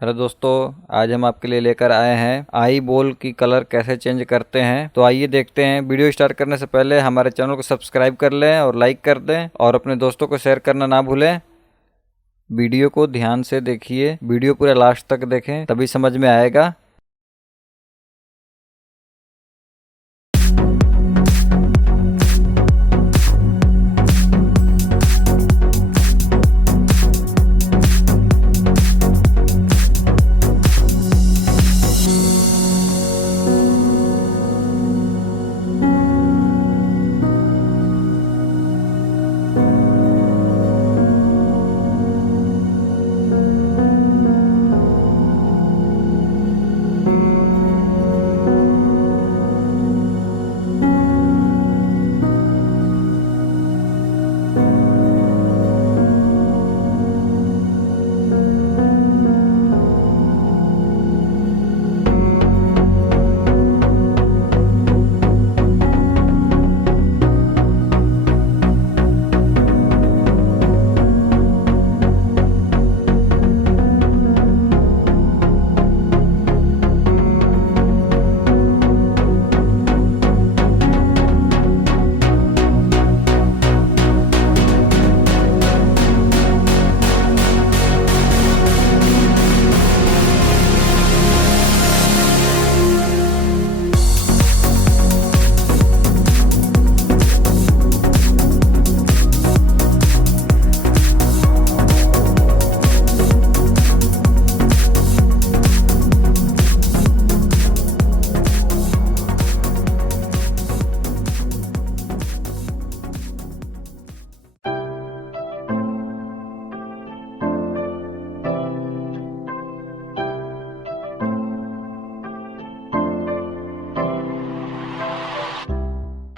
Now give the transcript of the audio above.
हेलो दोस्तों, आज हम आपके लिए लेकर आए हैं आई बॉल की कलर कैसे चेंज करते हैं। तो आइए देखते हैं। वीडियो स्टार्ट करने से पहले हमारे चैनल को सब्सक्राइब कर लें और लाइक कर दें और अपने दोस्तों को शेयर करना ना भूलें। वीडियो को ध्यान से देखिए, वीडियो पूरा लास्ट तक देखें तभी समझ में आएगा।